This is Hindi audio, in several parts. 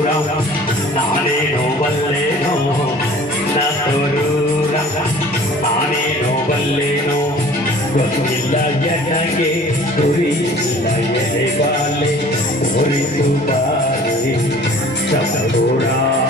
దూరం నానేను వల్లేను నాతో దూరం నానేను వల్లేను గొప్పకే పురి వాళ్ళే పురి చూడాలి చూడాలి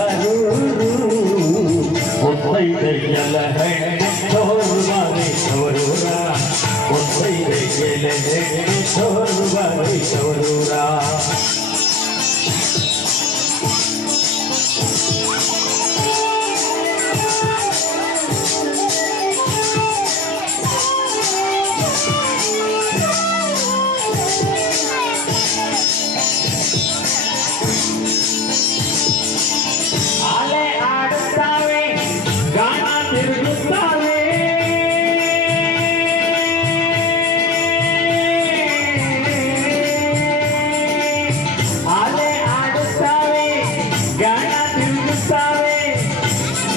I'll Thank you.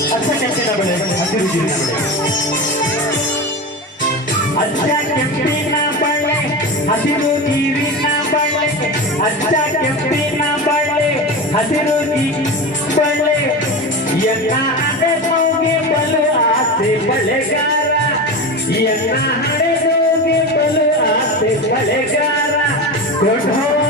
अच्छा कैप्टन ना बनेगा अच्छे भी जीना पड़ेगा अच्छा कैप्टन ना बने अच्छे रोटी भी ना बने अच्छा कैप्टन ना बने अच्छे रोटी बने ये ना हरे दोगे बलो आते बलेगा रा ये ना हरे दोगे बलो आते बलेगा रा